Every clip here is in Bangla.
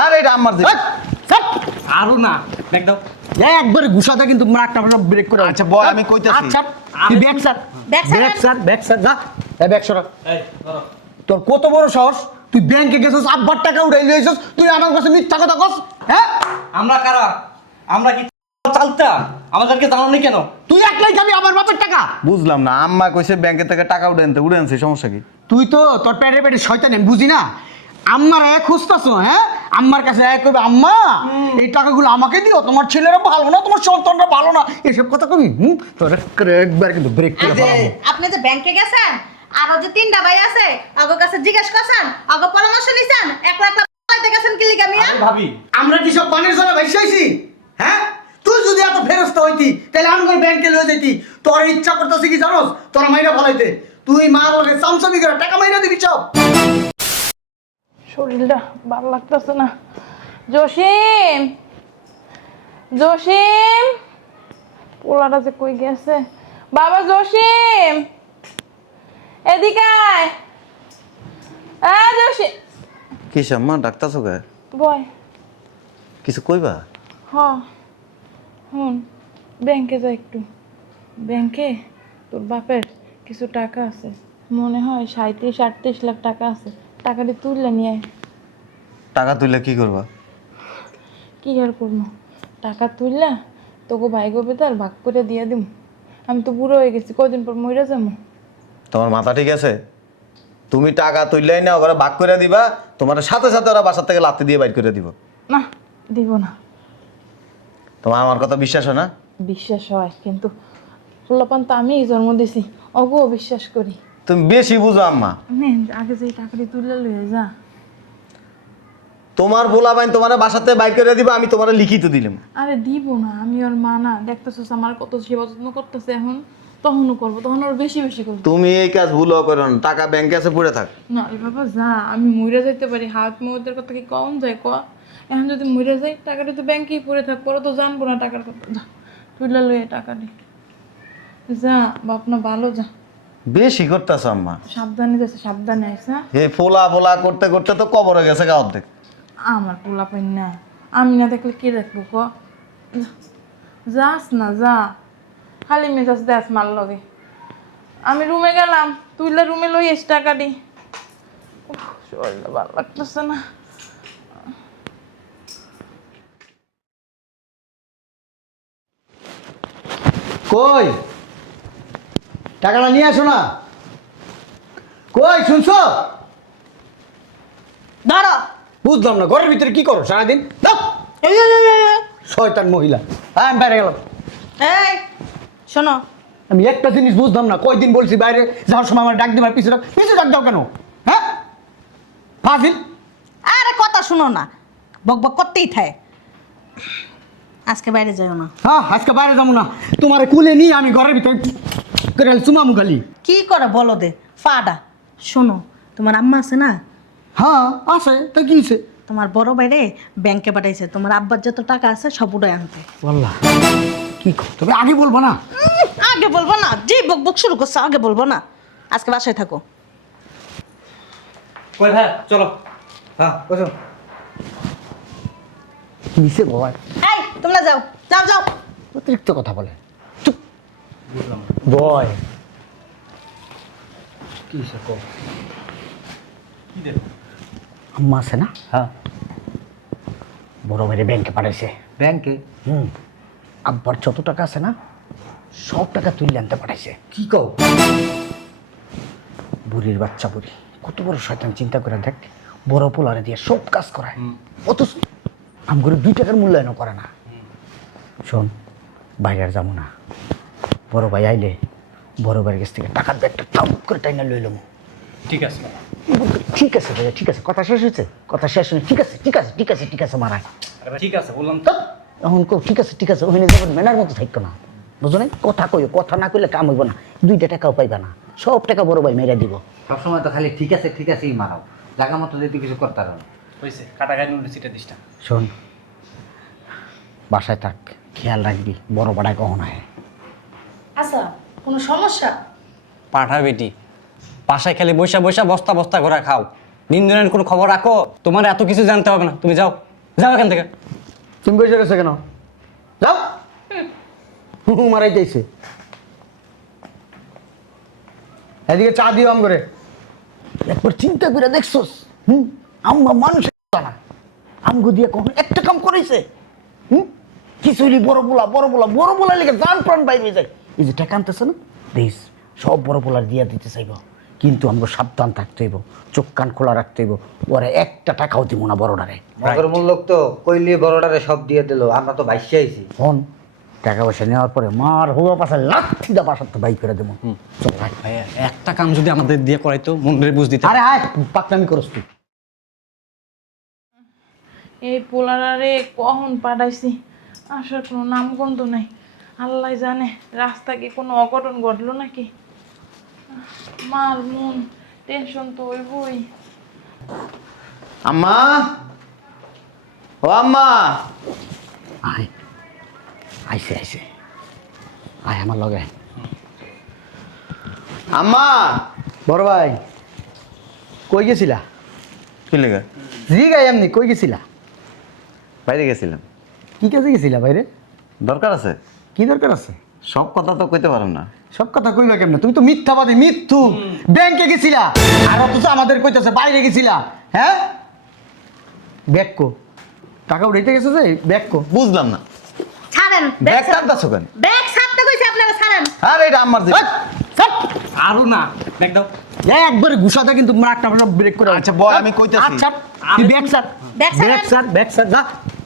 আরে এটা আমার যে আরো না দেখ দাও একবারে গুছাতে কিন্তু মারটা ব্রেক করে। আচ্ছা বয়, আমি কইতাছি। আচ্ছা তুই back sir back sir. Back sir যা এই ব্যাক সরা। এই ধরো তোর কত বড় সাহস, তুই ব্যাংকে গেছিস আব্বার টাকা উঠাই লইছিস, তুই আমার কাছে মিথ্যা কথা কস? হ্যাঁ আমরা কারা? আমরা কি চালতাম? আমাদেরকে জানোনি কেন? তুই একলাই খাবি আমার বাপের টাকা? বুঝলাম না, আম্মা কইছে ব্যাংকে থেকে টাকা উড়ে আনছে, সমস্যা কি? তুই তো তোর পেটে পেটে শয়তান, আমি বুঝি না। আম্মার এক খুঁজতাছো, হ্যাঁ আম্মার কাছে এক কইবে আম্মা এই টাকাগুলো আমাকে দিও, তোমার ছেলেরা ভালো না, তোমার সন্তানরা ভালো না, এসব কথা কবি। তোর একবার কিন্তু ব্রেক করে ফেলাবো। আপনি যে ব্যাংকে গেছেন আরো যে 3টা ভাই আছে আগো কাছে জিজ্ঞেস করছেন, আগো পরামর্শ নিছেন, 1 লাখ টাকা গেছেন কি লিগা মিয়া? আরে ভাবি আমরা কি সব পানির জলে ভাইসাইছি? হ্যাঁ তুই যদি এত ফেরস্ত হইতি তাহলে আমি ওই ব্যাংকে লয়ে যেতি। তোর ইচ্ছা করতেছি কি জানোস, তোর মাইরা ফলাইতে। তুই মা লগে সামসামি করে টাকা মাইরা দিবি সব। শরীরটা ভালো লাগতেছে না। জসিম, জসিম, পোলাটা যে কই গেছে? বাবা জসিম, এদিকে আয়। জসিম, কিস আম্মা ডাক্তারছো কে? বয়। কিছু কইবা? হ, হুন, ব্যাংকে যা একটু। ব্যাংকে তোর বাপের কিছু টাকা আছে, মনে হয় 37-38 লাখ টাকা আছে। টাকাটি তুললে নিয়ে আয়। টাকা তুইলে কি করবা? কি আর করবো, টাকা তুললা তোকে ভাই গোবে তার ভাগ করে দিয়ে দিম। আমি তো বুড়ো হয়ে গেছি, কদিন পর মরে যাবো। তোমার মাথা ঠিক আছে? তুমি টাকা তুললেই না, ওরা ভাগ করে দিবা, তোমার সাথে সাথে ওরা বাসা থেকে লাত্তি দিয়ে বাইর করে দিব। না, দিব না। তোমার আমার কথা বিশ্বাস হয় না? বিশ্বাস হয়, কিন্তু পোলাপান তো আমিই জন্ম দিছি, অগো বিশ্বাস করি। তুমি বেশি বুঝো আম্মা। নে, আগে যে টাকাটি তুলে লয়ে যা। তোমার বলা বাইন তোমার বাসাতে বাইর করে দিবা, আমি তোমার লিখিত দিলাম। আরে দিব না, আমি ওর মা না? দেখতেছিস আমার কত সেবা যত্ন করতেছে, এখন তখনও করবো, তখন ওর বেশি বেশি করবো। তুমি এই কাজ ভুলও করো না, টাকা ব্যাংকে আছে পড়ে থাক। না রে বাবা যা, আমি মরে যাইতে পারি, হাত মুহূর্তের কথা কি কম যায় ক? এখন যদি মরে যাই টাকাটা তো ব্যাংকেই পড়ে থাক, পরে তো জানবো না টাকার কথা। যা তুইলা লইয়ে টাকাটি যা, বাপ না ভালো যা। বেশি করতেছ আম্মা। সাবধানে যাচ্ছে, সাবধানে আইস। হ্যাঁ, এই ফোলা ফোলা করতে করতে তো কবরে গেছে গা অর্ধেক। আমার পোলা পাই না, আমি না দেখলে কে দেখবো ক? যাস না, যা, খালি মেজাজ দেখ মার লগে। আমি রুমে গেলাম, তুইলা রুমে লই এস টাকাটি। শরীরটা ভালো লাগতেছে না। কই টাকাটা নিয়ে আসো না। কই শুনছো? ধরো। বুঝলাম না, ঘরের ভিতরে কি করো সারাদিন? দাও। শয়তান মহিলা। হ্যাঁ আমি বাইরে গেলাম। এই শোনো, আমি একটা জিনিস বুঝলাম না, কয়দিন বলছি বাইরে যাওয়ার সময় আমার ডাক দিবার পিছু ডাক দাও কেন? হ্যাঁ ফাজিল। আরে কথা শুনো না, বক বক করতেই থাকে। আজকে বাইরে যাও না। হ্যাঁ আজকে বাইরে যাবো না, তোমার কুলে নিয়ে আমি ঘরের ভিতরে চুমামু খালি। কি করে বলো দে ফাডা। শোনো, তোমার আম্মা আছে না? হ্যাঁ আছে, তো কি হয়েছে? তোমার বড় বাইরে ব্যাংকে পাঠাইছে, তোমার আব্বার যত টাকা আছে সব উঠাই আনতে। বললা কি তবে আগে বলবো না? আগে বলবো না, যে বক বক শুরু করছে আগে বলবো না। আজকে বাসায় থাকো। কই ভাই চলো। হ্যাঁ বসো। কিসে ভয়? এই তোমরা যাও যাও যাও। অতিরিক্ত কথা বলে। চুপ। বয় কি সে কি দেব? আম্মা আছে না? হ্যাঁ বড় মেরে ব্যাংকে পাঠাইছে। ব্যাংকে? আব্বার যত টাকা আছে না সব টাকা তুলে আনতে পাঠাইছে। কি কও? বুড়ির বাচ্চা বুড়ি কত বড় শয়তান, চিন্তা করে দেখ। বড় পোলারে দিয়ে সব কাজ করায়, অথচ আমগুলো 2 টাকার মূল্যায়ন করে না। শোন, বাইরে আর যাবো না। বড় ভাই আইলে বড় ভাইয়ের কাছ থেকে টাকার ব্যাগটা টপ করে টাইনা লইলাম। ঠিক আছে। ঠিক আছে ভাইয়া, ঠিক আছে। কথা শেষ হয়েছে? কথা শেষ হয়নি। ঠিক আছে ঠিক আছে ঠিক আছে ঠিক আছে মারায়। আরে ভাই ঠিক আছে বললাম তো। এখন ঠিক আছে ঠিক আছে, ওখানে যাবেন মেনার মতো থাকতো না, বুঝো না? কথা কইও, কথা না কইলে কাম হইব না। 2 টাকাও পাইবা না, সব টাকা বড় ভাই মেরা দিব। সবসময় তো খালি ঠিক আছেই মারাও, জায়গা মতো যদি কিছু করতে পারো না। হইছে, কাটা গায়ে নুন সিটা দিসটা। শোন, বাসায় থাক, খেয়াল রাখবি বড় বাড়ায় কখন আয়। আচ্ছা, কোনো সমস্যা? পাঠা বেটি বাসায় খালি বৈশা বৈশা বস্তা বস্তা ঘোরা খাও, দিন দিনের কোনো খবর রাখো? তোমার এত কিছু জানতে হবে না, তুমি যাও, যাও এখান থেকে। তুমি বসে গেছো কেন? যাও। মারাই চাইছে। এদিকে চা দিও আম করে। একবার চিন্তা করে দেখছোস? আম্মা মানুষ না, আমগো দিয়ে কখন একটা কাম করেছে? কিছুই বড় পোলা লিখে জান প্রাণ বাইরে যায়। এই যে টাকা আনতেছে না, দেখ সব বড় পোলার দিয়া দিতে চাইব, কিন্তু আমগো সাবধান থাকতে হইব, চোখ কান খোলা রাখতে হইব। ওরা একটা টাকাও দিব না বড়টারে। মগর মূল লোক তো কইলি বড়টারে সব দিয়ে দিল, আমরা তো ভাইসে আইছি। ফোন টাকা পয়সা নেওয়ার পরে মার হুয়া পাশে লাঠি দা বাসার তো বাই করে দেবো। চল ভাই। ভাইয়া একটা কাম যদি আমাদের দিয়ে করাইতো, মন্দিরে বুঝ দিতে। আরে হায় পাকনামি করস তুই। এই পোলারে কখন পাঠাইছি, আসার কোনো নামগন্ধ নাই। আল্লাহ জানে রাস্তা কি কোনো অঘটন ঘটলো নাকি। মার মন টেনশন তো হইবই। আম্মা, ও আম্মা, আয় আইসে আয় আমার লগে। আম্মা। বড় ভাই কই গেছিলা? কি লেগে? জি গাই এমনি কই গেছিলা? বাইরে গেছিলাম। কি কাজে গেছিলা বাইরে? দরকার আছে। কি দরকার আছে? সব কথা তো কইতে পারেন না। সব কথা কইবা কেমনে? তুমি তো মিথ্যাবাদী, মিথ্যু। ব্যাংকে গেছিলা আর অথচ আমাদের কইতেছে বাইরে গেছিলা। হ্যাঁ ব্যাগ কো? টাকা উঠাইতে গেছে যে ব্যাগ কো? বুঝলাম না, ছাড়েন ব্যাগ টানতাছো কেন? ব্যাগ ছাড়তে কইছি আপনারা, ছাড়েন। আরে এটা আমার জিনিস। আরো না, দেখ দাও। একবারে গুছাতে কিন্তু মারটা ব্রেক করে। আচ্ছা বয়, আমি কইতাছি। আচ্ছা তুই bag sir, bag sir, bag sir যা।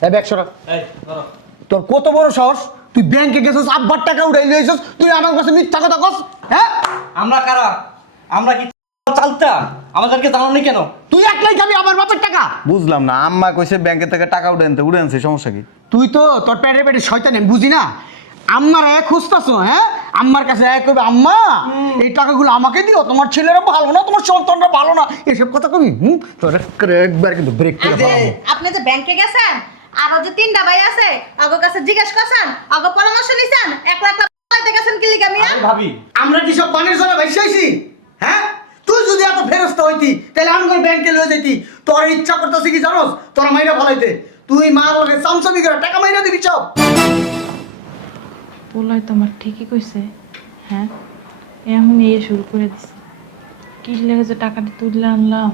এই ব্যাগ সরা। এই ধরো। তোর কত বড় সাহস? তুই ব্যাংকে গেছিস, আব্বার টাকা উঠাই লইছিস, তুই আমার কাছে মিথ্যা কথা কস? হ্যাঁ আমরা কারা? আমরা কি চালতাম? আমাদেরকে জানানি কেন? তুই একলাই খাবি আমার বাপের টাকা? বুঝলাম না, আম্মা কইছে ব্যাংকে থেকে টাকা উঠে আনছে, সমস্যা কি? তুই তো তোর পেটে পেটে শয়তান, আমি বুঝি না। আম্মার এক খুঁজতাছো? হ্যাঁ আম্মার কাছে এক কইবে আম্মা এই টাকাগুলো আমাকে দিও, তোমার ছেলেরা ভালো না, তোমার সন্তানরা ভালো না, এসব কথা কবি। তোর একবার কিন্তু ব্রেক করে ফেলাবো। আপনি যে ব্যাংকে গেছেন, আরো যে 3টা ভাই আছে আগো কাছে জিজ্ঞেস করছেন, আগো পরামর্শ নিছেন, এক লাখ টাকা গেছেন কি লিগা মিয়া? আরে ভাবি, আমরা কি সব পানির জলে ভাইসাইছি? হ্যাঁ তুই যদি এত ফেরস্ত হইতি তাহলে আমি করে ব্যাংকে লয়ে যেতি। তোর ইচ্ছা করতেছি কি জানোস? তোর মাইরা ফলাইতে। তুই মার লগে চামচামি করে টাকা মাইরা দিবি সব। পোলাই তো আমার ঠিকই কইছে। হ্যাঁ এখন এই শুরু করে দিছে। কি লেগে যে টাকাটা তুললে আনলাম।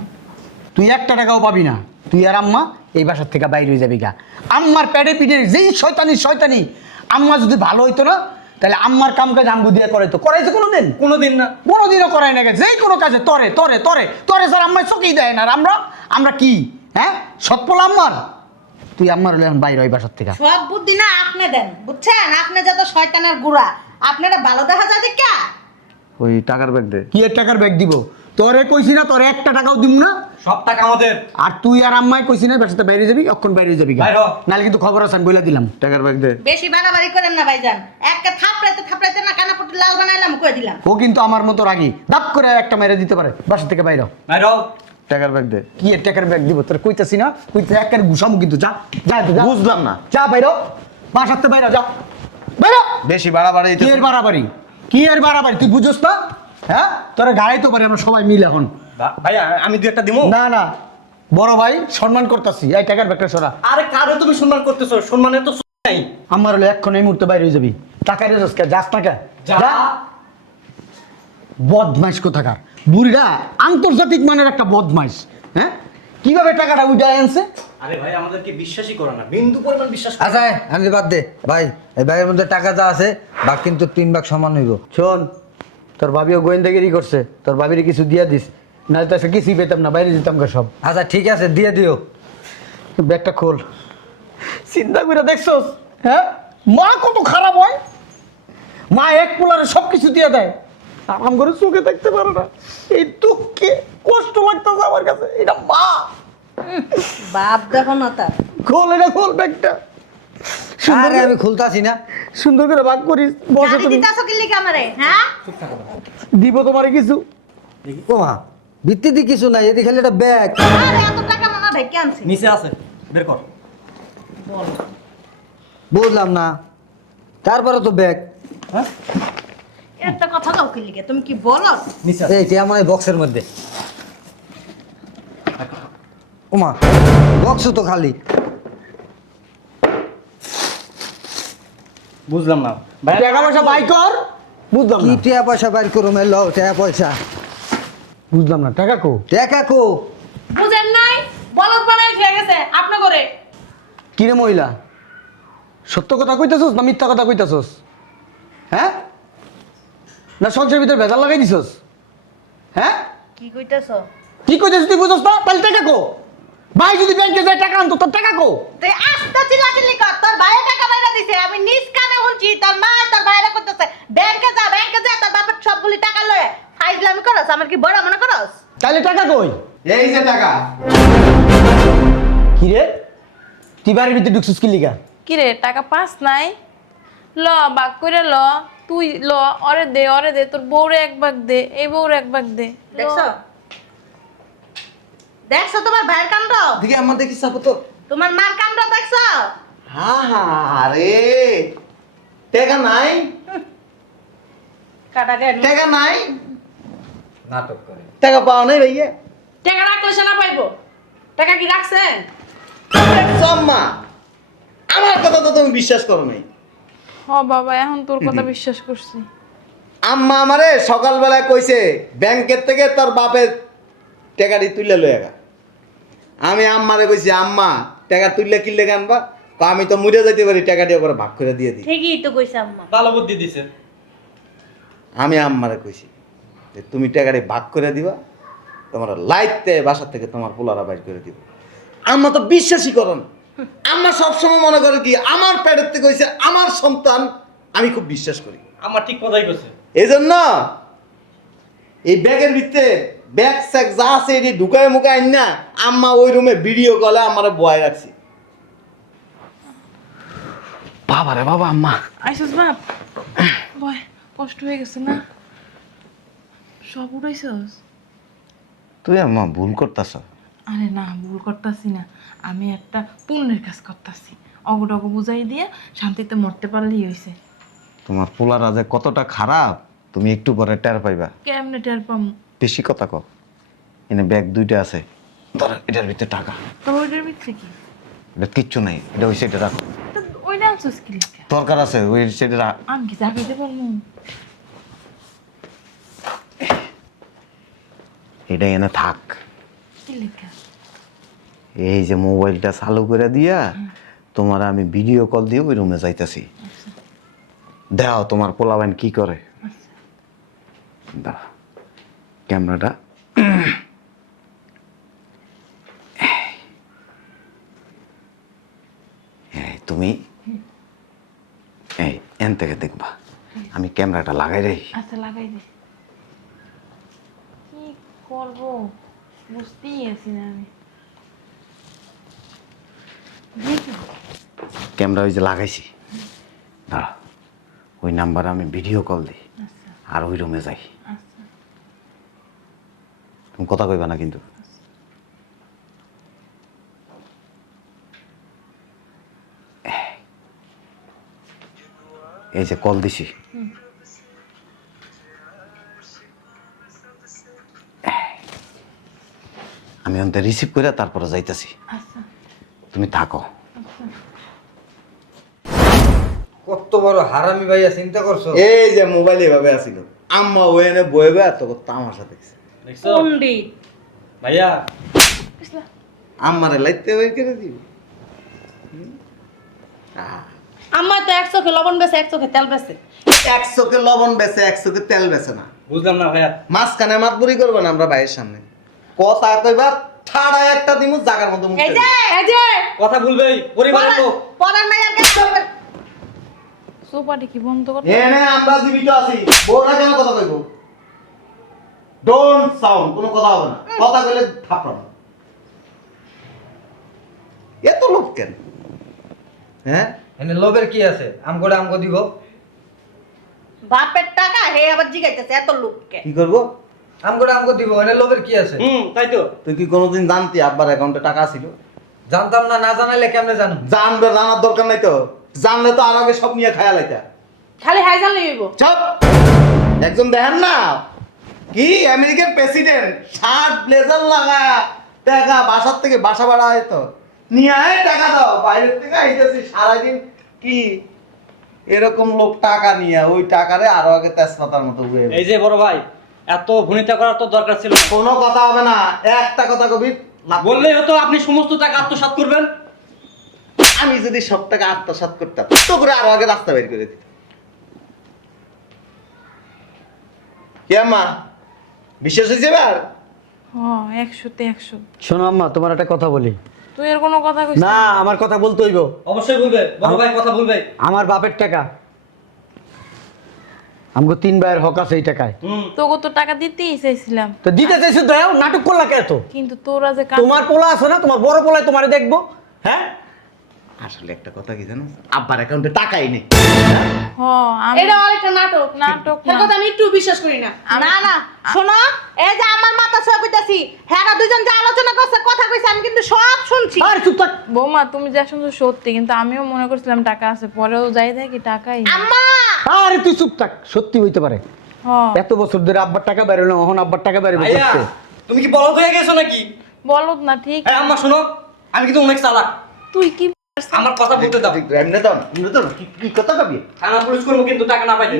তুই একটা টাকাও পাবি না। তুই আর আম্মা এই বাসার থেকে বাইরে হয়ে যাবি গা। আম্মার পেটে পিঠে যেই শয়তানি। আম্মা যদি ভালো হইতো না তাহলে আম্মার কাম কাজ আমগু দিয়ে করাইতো। করাইছে কোনোদিন? কোনোদিন না। কোনোদিনও করাই না। যেই কোনো কাজে তরে স্যার আম্মাই চোখেই দেয় না। আর আমরা কি? হ্যাঁ সৎপল আম্মার। তুই আম্মার হলে বাইরে ওই বাসার থেকে। সব বুদ্ধি না আপনি দেন, বুঝছেন? আপনি যত শয়তানের গুড়া, আপনারা ভালো দেখা যায় দেখা। ওই টাকার ব্যাগ দে। কি এর টাকার ব্যাগ দিব? তোরে কইছি না তোরে একটা টাকাও দিব না। সব টাকা আমাদের। আর তুই আর আম্মাই কইছি না বাসাতে বাইরে যাবি, অক্ষণ বাইরে যাবি গা। বাইরে হ। নাহলে কিন্তু খবর আছেন বইলা দিলাম। টাকার ব্যাগ দে। বেশি বাড়াবাড়ি করেন না ভাইজান, একটা থাপড়াইতে না কানাপুটি লাল বানাইলাম কই দিলাম। ও কিন্তু আমার মতো রাগী, দাপ করে একটা মেরে দিতে পারে। বাসা থেকে বাইরে হ। বাইরে হও। টাকার ব্যাগ দে। কি এর টাকার ব্যাগ দিব? তোর কইতাছি না, কইতে একের ঘুষামু কিন্তু। যা যা যা। বুঝলাম না। যা বাইরে হ। বাসাতে বাইরে যা। বাইরে হ। বেশি বাড়াবাড়ি। কি এর বাড়াবাড়ি? কি এর বাড়াবাড়ি তুই বুঝছ না? হ্যাঁ তোরা গাড়ি তো পারি আমরা সবাই মিলে এখন। ভাইয়া আমি 2-1টা দিমু। না বড় ভাই সম্মান করতাছি। এই টাকার ব্যাগটা সরা। আরে কারে তুমি সম্মান করতেছো? সম্মানের তো নাই। আমার হলে এক্ষণ এই মুহূর্তে বাইরে হয়ে যাবি। টাকা রেজাস কে যাস টাকা যা। বদমাইশ কোথাকার বুড়িরা, আন্তর্জাতিক মানের একটা বদমাইশ। হ্যাঁ কিভাবে টাকাটা উঠায় আনছে? আরে ভাই আমাদেরকে বিশ্বাসই করে না, বিন্দু পরিমাণ বিশ্বাস করে না। আচ্ছা আমি বাদ দে ভাই, এই ব্যাগের মধ্যে টাকা যা আছে বাঘ কিন্তু 3 ভাগ সমান হইব। শোন তোর ভাবিও গোয়েন্দাগিরি করছে, তোর ভাবির কিছু দিয়া দিস, নাহলে তো কিছুই পেতাম না, বাইরে যেতাম গা সব। আচ্ছা ঠিক আছে দিয়ে দিও। ব্যাগটা খোল। চিন্তা করে দেখছোস? হ্যাঁ মা কত খারাপ হয়। মা এক পোলারে সব কিছু দিয়ে দেয়, আরাম করে চোখে দেখতে পারে না। এই দুঃখে কষ্ট লাগতেছে আমার কাছে। এটা মা। বাপ দেখো না তার। খোল এটা, খোল ব্যাগটা। সুন্দর আরে আমি খুলতাছি না। সুন্দর করে ভাগ করিস। বসে গালি তুমি দিতাছো কি লিগা আমারে? হ্যাঁ দিব তোমারে কিছু। ও মা ভিত্তিতে কিছু নাই, এদিকে খালি একটা ব্যাগ। আরে এত টাকা মামা ঢেকে আনছি। নিচে আছে, বের কর। বুঝলাম না, তারপরে তো ব্যাগ। হ্যাঁ একটা কথা দাও কি লিগা? তুমি কি বলো? নিচে আছে। এই কেমন এই বক্সের মধ্যে? রাখ। ওমা বক্স তো খালি। বুঝলাম না ভাইয়া, টাকা পয়সা বাই কর। বুঝলাম কি না, টাকা পয়সা বাইর করো মেলো টাকা পয়সা? বুঝলাম না, টাকা কো? টাকা কো? বুঝেন নাই, বলদ বানায় হয়ে গেছে আপনি করে। কিরে মহিলা, সত্য কথা কইতাছস না মিথ্যা কথা কইতাছস? হ্যাঁ, না সংসারের ভিতরে ভেজাল লাগাই দিছস? হ্যাঁ, কি কইতেছ কি কইতেছিস তুই বুঝছস না? তাহলে টাকা কো? ভাই যদি ব্যাংকে যায় টাকা আনতো, তোর টাকা কো? তুই আস্তে চিল্লাচিল্লি কর, তোর ভাইয়ের টাকা বাইরে দিছে, আমি নিজ কানে শুনছি, তোর মা তোর ভাইরা করতেছে ব্যাংকে যা তোর বাপের সবগুলি টাকা লয়ে ফাইজলামি করস, আমার কি বড় মনে করস? তাহলে টাকা কই? এই যে টাকা। কি রে, তুই বাড়ির ভিতরে ঢুকছিস কি লিগা? কি রে টাকা পাস নাই? ল বাগ করে ল, তুই ল, অরে দে, তোর বউরে এক ভাগ দে, এই বউরে এক ভাগ দে। ল। দেখছো দেখছো তোমার ভাইয়ের কাণ্ড, দেখি আমার দেখি সাপো তো। তোমার মার কাণ্ড দেখছো? আরে টাকা নাই, কাটা গেল টাকা নাই, নাটক করে। টাকা পাও নাই ভাইয়া। টাকা রাখলে সে না পাইবো। টাকা কি রাখছেন? আম্মা, আমার কথা তো তুমি বিশ্বাস করো নাই। হ বাবা, এখন তোর কথা বিশ্বাস করছি। আম্মা আমারে সকালবেলায় কইছে ব্যাংকের থেকে তোর বাপের টাকাটি তুলে লয়ে গা। আমি আম্মারে কইছি আম্মা টাকা তুললে কিনলে আনবা? কয়, আমি তো মরে যাইতে পারি, টাকাটি ওপরে ভাগ করে দিয়ে দিই। ঠিকই তো কইছে আম্মা। ভালো বুদ্ধি দিছে। আমি আম্মারে কইছি যে তুমি টাকাটি ভাগ করে দিবা, তোমার লাইতে বাসা থেকে তোমার পোলারা বাইর করে দিব। আম্মা তো বিশ্বাসই করো না। আম্মা সবসময় মনে করে কি আমার পেটের থেকে হইছে আমার সন্তান, আমি খুব বিশ্বাস করি। আমার ঠিক কথাই কইছে। এই জন্য এই ব্যাগের ভিতরে ব্যাগ স্যাগ যা আছে এটি ঢুকায় মুখায় না, আম্মা ওই রুমে ভিডিও কলে আমার বয় রাখছি। বাবা রে বাবা, আম্মা আইসস বাপ, বয় কষ্ট হয়ে গেছে না? সব উঠাইছস? তুই আম্মা ভুল করতেছ। আরে না, ভুল করতাছি না, আমি একটা পুণ্যের কাজ করতাছি। অগটগ বুঝাই দিয়ে শান্তিতে মরতে পারলেই হয়েছে। তোমার পোলারা যে কতটা খারাপ তুমি একটু পরে টের পাইবা। কেমনে টের পাম? বেশি কথা কও। এনে ব্যাগ দুইটা আছে, ধর এটার ভিতরে টাকা। তোর ওইটার ভিতরে কি? এটা কিচ্ছু নাই, এটা ওই সাইডে রাখো। তো ওইটা আনছিস কি লিখা? দরকার আছে ওই সাইডে রাখ। আমি কি জাগাইতে পারবো? এটা এনে থাক। কি লেখা? এই যে মোবাইলটা চালু করে দিয়া তোমার আমি ভিডিও কল দিয়ে ওই রুমে যাইতেছি। দাও তোমার পোলাবাইন কি করে। দাও ক্যামেরাটা। এই তুমি এই এন থেকে দেখবা, আমি ক্যামেরাটা লাগাই রে। আচ্ছা লাগাই দে। কি করবো বুঝতেই আছি না আমি। ক্যামেরা ওই যে লাগাইছি, দাঁড়া ওই নাম্বারে আমি ভিডিও কল দিই আচ্ছা আর ওই রুমে যাই। আচ্ছা তুমি কথা কইবা না কিন্তু। এই যে কল দিছি, আমি অন্তে রিসিভ করে তারপরে যাইতেছি। আচ্ছা তুমি থাকো। আচ্ছা। কত বড় হারামি ভাইয়া, চিন্তা করছো? এই যে মোবাইল এভাবে আসিল, আম্মা ওখানে বইবে আর তোকে তামাশা দেখছে। দেখছো পণ্ডিত ভাইয়া? বিসলা। আম্মারে লাইতে বের করে দিবি। আম্মা তো 100 কে লবণ বেচে 100 কে তেল বেচে। 100 কে লবণ বেচে 100 কে তেল বেচে না। বুঝলাম না ভাইয়া। মাঝখানে মাতবুরি করবে না আমরা ভাইয়ের সামনে। কথা কইবার ঠাড়া একটা দিমু জাগার মতো মুখ। এই যে কথা বলবেই পরিবারে তো। পরার মাইয়ার কাছে করবেন। সোপাটি কি বন্ধ কর? এনে আমরা জীবিত আছি, বউরা কেন কথা কইব? ডোন্ট সাউন্ড, কোনো কথা হবে না। কথা কইলে থাপড়াবো। এত লোক কেন? হ্যাঁ, এনে লোভের কি আছে? আমগো দিব। বাপের টাকা হে আবার জিগাইতেছে এত লোককে। কি করবো? আমগো দিব, এনে লোভের কি আছে? তাই তো। তুই কি কোনোদিন জানতি আব্বার অ্যাকাউন্টে টাকা ছিল? জানতাম না, না জানাইলে কেমনে জানো? জানবে, জানার দরকার নাই তো। জানলে তো আর আগে সব নিয়ে খায়া লাইতা। খালি হাইজাল লইব। চুপ! একজন দেখেন না কি আমেরিকার প্রেসিডেন্ট শার্ট ব্লেজার লাগা টাকা বাসার থেকে বাসা ভাড়া হয়তো নিয়ে আয় টাকা দাও, বাইরের থেকে আইতেছি সারাদিন কি এরকম লোক টাকা নিয়ে ওই টাকারে আরো আগে তেজপাতার মতো উড়ে এই যে বড় ভাই, এত ভূমিতা করার তো দরকার ছিল না। কোনো কথা হবে না, একটা কথা কবি বললেই হতো আপনি সমস্ত টাকা আত্মসাৎ করবেন। আমি যদি সব টাকা আত্মসাৎ করতাম তো করে আরো আগে রাস্তা বের করে দিতাম। কে মা বিশ্বাস হয়েছে এবার? হ্যাঁ 100তে 100। শোনো আম্মা, তোমার একটা কথা বলি। তুই এর কোনো কথা কইছিস না, আমার কথা বলতে হইব। অবশ্যই বলবে, বড় ভাই কথা বলবে। আমার বাপের টাকা, আমগো 3 ভাইয়ের হক আছে এই টাকায়। তোকে তো টাকা দিতেই চাইছিলাম, তো দিতে চাইছো দাও, নাটক করলা কে এত? কিন্তু তোরা যে তোমার পোলা আছে না, তোমার বড় পোলায় তোমারে দেখবো। হ্যাঁ, আসলে একটা কথা কি জানো, আব্বার অ্যাকাউন্টে টাকাই নেই। এটা অনেকটা নাটক। নাটক এর না। কথা আমি একটু বিশ্বাস করি না। না না শোনো, এই যে আমার মাথা ছোঁয়া কইতাছি, হ্যাঁ না দুজন যে আলোচনা করছে কথা কইছে আমি কিন্তু সব শুনছি। আর চুপ থাক। বৌমা তুমি যা শুনছো সত্যি, কিন্তু আমিও মনে করছিলাম টাকা আছে, পরেও যাই দেখি টাকাই নেই। আম্মা আরে তুই চুপ থাক, সত্যি হইতে পারে। হ্যাঁ এত বছর ধরে আব্বার টাকা বের হলো, এখন আব্বার টাকা বের ভাইয়া, করছে। তুমি কি বলদ হয়ে গেছো নাকি? বলত না ঠিক। এই আম্মা শোনো, আমি কিন্তু অনেক চালাক। তুই কি আমার কথা বলতে দাও। এমনি তো কি কথা কবি? থানা পুলিশ করবো কিন্তু টাকা না পাইলে।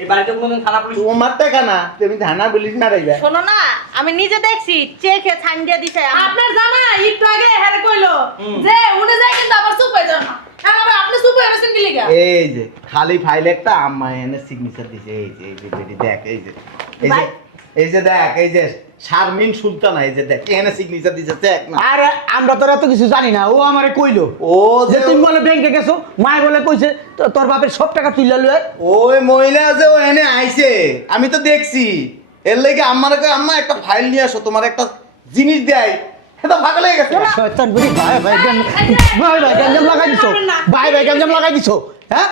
এই বাড়িতে কোনোদিন থানা পুলিশ। তোমার টাকা না, তুমি ধানা বলিস না রাইবা। শোনো না, আমি নিজে দেখছি চেকে ছান দিয়ে দিছে। আপনার জামা একটু আগে হেরে কইলো যে উনি যাই কিন্তু আবার চুপ হয়ে যান না। হ্যাঁ আবার আপনি চুপ হয়ে গেছেন কি লিগা? এই যে খালি ফাইল একটা আম্মা এনে সিগনেচার দিছে। এই যে বেটি দেখ, এই যে দেখ, এই যে শারমিন সুলতানা, এই যে দেখ এনে সিগনেচার দিছে, দেখ না। আরে আমরা তো এত কিছু জানি না, ও আমারে কইলো। ও যে যে তুমি বলে ব্যাংকে গেছো, মায় বলে কইছে তোর বাপের সব টাকা তুইলা লয়। ওই মহিলা যে ও এনে আইছে, আমি তো দেখছি। এর লেগে আম্মার কই আম্মা একটা ফাইল নিয়ে আসো, তোমার একটা জিনিস দেয়। এটা পাগল হয়ে গেছে। শয়তান বুড়ি, ভাই গঞ্জাম লাগাই দিছো, ভাই গঞ্জাম লাগাই দিছো। হ্যাঁ,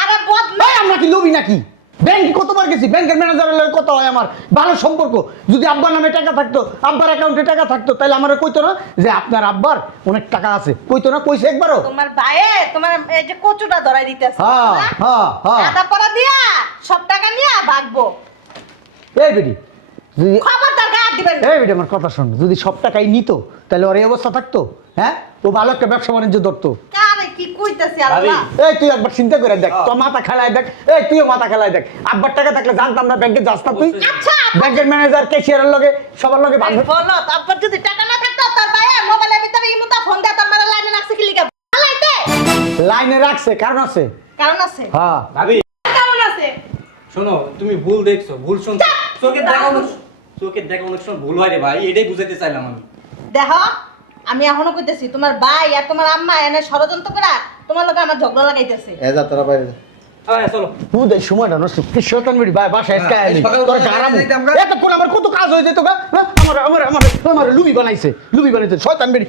আরে বদ ভাই আমরা কি লোভী নাকি? ব্যাংকে কতবার গেছি, ব্যাংকের ম্যানেজারের লগে কত হয় আমার ভালো সম্পর্ক। যদি আব্বার নামে টাকা থাকতো, আব্বার অ্যাকাউন্টে টাকা থাকতো, তাহলে আমারে কইতো না যে আপনার আব্বার অনেক টাকা আছে? কইতো না? কইছে একবারও? তোমার ভাইয়ে তোমার এই যে কচুটা ধরাই দিতেছে। হ্যাঁ হ্যাঁ হ্যাঁ। আদা পড়া দিয়া সব টাকা নিয়ে ভাগবো। এই বেটি, যদি খবরদার গায়ে হাত দিবেন না। এই বেটি আমার কথা শোন, যদি সব টাকাই নিত তাহলে ওর এই অবস্থা থাকতো? হ্যাঁ, ও ভালো একটা ব্যবসা বাণিজ্য ধরতো। কারে কি কইতাছি আল্লাহ। এই তুই একবার চিন্তা করে দেখ, তোর মাথা খেলায় দেখ, এই তুইও মাথা খেলায় দেখ। আব্বার টাকা থাকলে জানতাম না ব্যাংকে যাস না তুই? আচ্ছা, ব্যাংকের ম্যানেজার, ক্যাশিয়ারের লগে সবার লগে ভালো। বলো তারপর যদি টাকা না থাকতো তোর ভাইয়ে মোবাইলের ভিতরে ইমুতা ফোন দিয়ে তোর মারা লাইনে রাখছে কি লিগা? লাইতে লাইনে রাখছে, কারণ আছে। কারণ আছে। হ্যাঁ, ভাবি কেমন আছে? শোনো, তুমি ভুল দেখছো, ভুল শুনছো। চোখের দেখা অনেক সময় ভুল হয় রে ভাই, এটাই বুঝাইতে চাইলাম আমি। দেখো আমি এখনো কইতেছি তোমার ভাই আর তোমার আম্মা এনে ষড়যন্ত্র করা তোমার লগে আমার ঝগড়া লাগাইতেছে। এ যা তোরা বাইরে যা। আয় চলো। তুই দেখ সময়টা নষ্ট, কি শয়তান বেটি, ভাই বাসায় আজকে আইলি। তোর গারামু। এতক্ষণ আমার কত কাজ হয়ে যেত গা, না? আমার লুবি বানাইছে, শয়তান বেটি।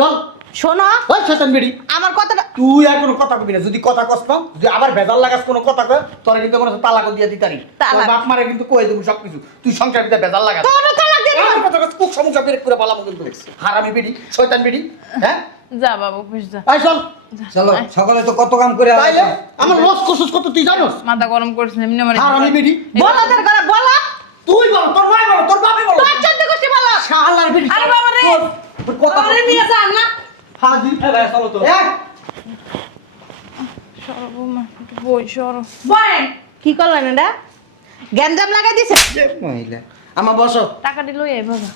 চল, শোনো ওই শয়তান বেটি, আমার কথাটা তুই আর কোনো কথা কবি না। যদি কথা কস না, যদি আবার ভেজাল লাগাস কোনো কথা কয়, তোরা কিন্তু আমার তালাক দিয়ে দিতারি। তালাক? তোর বাপ মারে কিন্তু কয়ে দেবো সবকিছু। তুই সংসার ভিতরে ভেজাল লাগাস। তোর তালাক দিয়ে দিবো। আমার কথা কস, খুব সমস্যা বের করে পালামো কিন্তু। হারামি বেটি, শয়তান বেটি। হ্যাঁ, যা বাবু খুশ যা। আয় চল। চলো, সকালে তো কত কাম করে তাইলে আসলাম। আমার লস কসুস কত তুই জানোস? মাথা গরম করছিস এমনি আমার। হারামি বেটি। বলদের করে বলো, তুই বল, তোর ভাই বল, তোর বাপে বল। তোর চোদ্দ গোষ্ঠী বলো। শালার বেটি। আরে বাবা রে, তোর কথা আরে নিয়ে যান না। হাজির। এই ভাই চলো তো। সরো বৌমা, একটু বই সরো। বলেন কি করলেন এটা? গ্যাঞ্জাম লাগাই দিছে। মহিলা আমার বসো। টাকা দিল এই বাবা,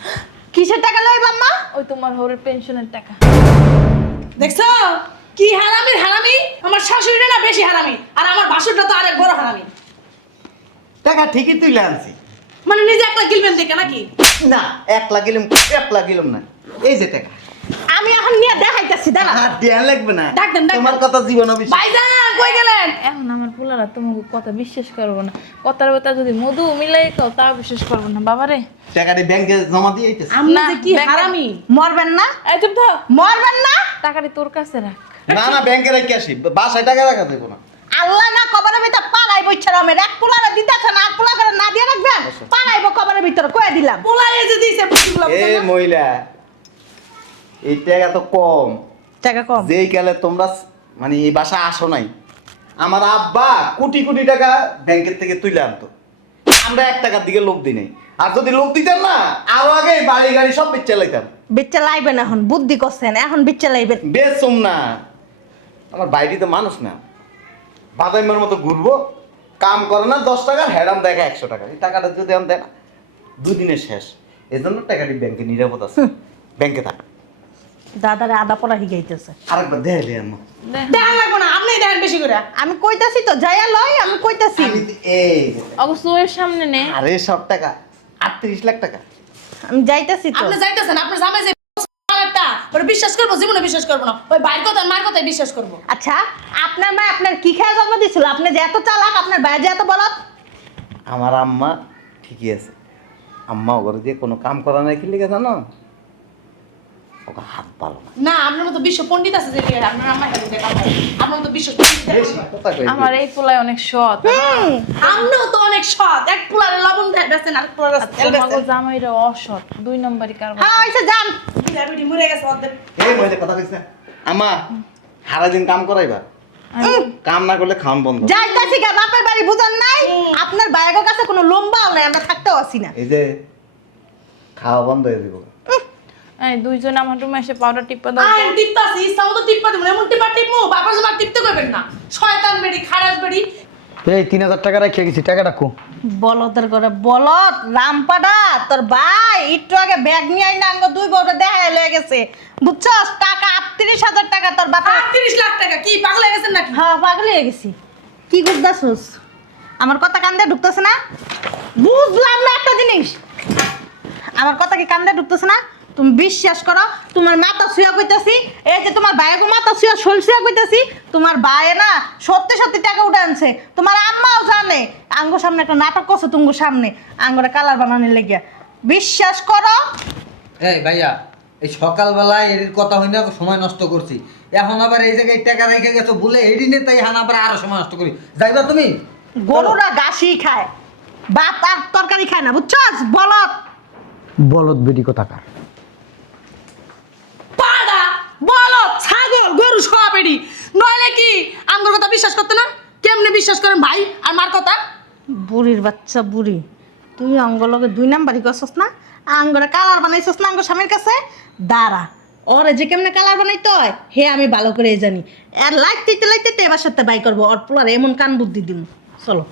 কিসের টাকা লইব আম্মা? ওই তোমার হরের পেনশনের টাকা। দেখছো কি হারামি? আমার শাশুড়িটা না বেশি হারামি, আর আমার ভাসুরটা তো আরেক বড় হারামি। টাকা ঠিকই তুলে আনছি। মানে নিজে একলা গিলবেন দেখে নাকি? না, 1 লাখ গেলাম না। এই যে টাকা আমি এখন নিয়ে দেখাইতেছি দাঁড়া। আর দেয়া লাগবে না। ডাক দেন, ডাক দেন। তোমার কথা জীবন অবিশ্বাস। ভাইজান কই গেলেন? এখন আমার পোলারা তোমাকে কথা বিশ্বাস করবো না। কথার কথা যদি মধু মিলাই খাও তাও বিশ্বাস করবো না বাবারে। টাকাটি ব্যাংকে জমা দিয়ে আইতেছে। আমি না, যে কি দেখেন। হারামি। মরবেন না? এই চুপ থাক। মরবেন না? টাকাটি তোর কাছে রাখ। না না, ব্যাংকে রেখে আসি, বাসায় টাকা রাখা দেবো না। আল্লাহ না কবরের ভিতর পালাই বইছে রমের। এক পোলারে দিতেছে না, এক পোলা করে না দিয়ে রাখবেন। পালাইবো কবরের ভিতর কয়ে দিলাম। পোলাই যে দিছে বুঝিগুলো। এ মহিলা, এই টাকা তো কম। টাকা কম। যেই গেলে তোমরা মানে এই বাসা আসো নাই, আমার আব্বা কোটি কোটি টাকা ব্যাংকের থেকে তুলে আনতো। আমরা 1 টাকার দিকে লোভ দিই নাই। আর যদি লোক দিতেন না আরো আগে বাড়ি গাড়ি সব বেচে লাইতাম। বিচ্চা লাইবেন এখন, বুদ্ধি করছেন এখন বিচ্চা লাইবেন। বেচুম না, আমার বাইরে তো মানুষ না, বাদামের মতো ঘুরবো, কাম করে না 10 টাকা, হেরাম দেখা 100 টাকা। এই টাকাটা যদি আমি দেয় না 2 দিনে শেষ। এই জন্য টাকাটি ব্যাংকে নিরাপদ আছে, ব্যাংকে থাক। দাদারে আদা পড়া হিগাইতেছে। আরেকবার দেখলে আম্মা, দেখেন লাগবো না, আপনি দেখেন বেশি করে। আমি কইতাছি তো যাইয়া লই, আমি কইতাছি। আমি এই অবশ্য ওর সামনে নে। আরে সব টাকা 38 লাখ টাকা। আমি যাইতাছি তো। আপনি যাইতেছেন, আপনার জামাই যে একটা ওরা বিশ্বাস করবো, জীবনে বিশ্বাস করবো না। ওই বাইর কথা মার কথাই বিশ্বাস করবো। আচ্ছা, আপনার মা আপনার কি খেয়ে জন্ম দিছিল? আপনি যে এত চালাক, আপনার ভাই যে এত বলদ। আমার আম্মা ঠিকই আছে, আম্মা ওর দিয়ে কোনো কাম করা নাই, কি লিখে জানো? ওকে হাত ভালো না। না, আপনার মতো বিশ্ব পণ্ডিত আছে যে আপনার আম্মা হেলে দেখা যায়। আপনার মতো বিশ্ব পণ্ডিত বেশি কথা কই। আমার এই পোলায় অনেক সৎ। আপনিও তো অনেক সৎ। এক পোলারে লবণ দেয় বেচেন, আর পোলারে তেল তোমাকে বেচেন। জামাইরা অসৎ, 2 নম্বরই কারবার। হ্যাঁ হইছে, যান। বিড়া বিড়ি মরে গেছে অর্ধেক। এই মহিলা কথা কইছ না আম্মা, সারা দিন কাম করাইবা, কাম না করলে খাওয়ান বন্ধ। যাইতাছি গা, বাপের বাড়ি বুঝান নাই? আপনার ভাইয়ের কাছে কোনো লম্বাও নাই, আমরা থাকতেও আসি না। এই যে খাওয়া বন্ধ হয়ে দিব। এই দুইজন আমার রুমে এসে পাউডার টিপা দাও। আই টিপতাছি, ইচ্ছা মতো টিপা দেবো, এমন টিপা টিপমু, বাবার জন্য আর টিপতে করবেন না। শয়তান বেড়ি, খারাপ বেড়ি। এই 3000 টাকা রেখে গেছি, টাকাটা কো? বলদের ঘরে বলদ রামপাডা, তোর ভাই একটু আগে ব্যাগ নিয়ে আইনা আঙ্গ 2 বউটা দেখায় লয়ে গেছে, বুঝছস? টাকা 38,000 টাকা তোর বাপা। 38 লাখ টাকা কি পাগল হয়ে গেছেন নাকি? হ্যাঁ, পাগল হয়ে গেছি। কি বুঝদাছস? আমার কথা কান্দে ঢুকতেছে না? বুঝলাম না একটা জিনিস, আমার কথা কি কান্দে ঢুকতেছে না? তুমি বিশ্বাস করো, তোমার মাথা শুয়া কইতাছি, এই যে তোমার ভাইয়ের মাথা শুয়া শোল শুয়া কইতাছি, তোমার ভাইয়ে না সত্যি সত্যি টাকা উঠে আনছে। তোমার আম্মাও জানে আঙ্গো সামনে একটা নাটক করছে, তুঙ্গো সামনে আঙ্গরে কালার বানানোর লেগিয়া। বিশ্বাস করো। এই ভাইয়া, এই সকালবেলায় এর কথা হই না সময় নষ্ট করছি, এখন আবার এই জায়গায় টাকা রেখে গেছো বলে এডি নে, তাই হান আবার আরো সময় নষ্ট করি। যাইবা তুমি? গরুরা ঘাসই খায়, ভাত আর তরকারি খায় না, বুঝছস? বলদ বলদ বেডি কোথাকার। পাড়া বলদ ছাগল গরু সব বেড়ি, নইলে কি আমগর কথা বিশ্বাস করতে না? কেমনে বিশ্বাস করেন ভাই আর মার কথা? বুড়ির বাচ্চা বুড়ি, তুই অঙ্গলকে 2 নাম্বারই করছস না? আঙ্গরে কালার বানাইছস না আঙ্গ স্বামীর কাছে? দাঁড়া, ওরে যে কেমনে কালার বানাইতে হয় হে আমি ভালো করে জানি। আর লাইতে লাইতে এবার সাথে বাই করবো, ওর পোলার এমন কান বুদ্ধি দিম। চলো।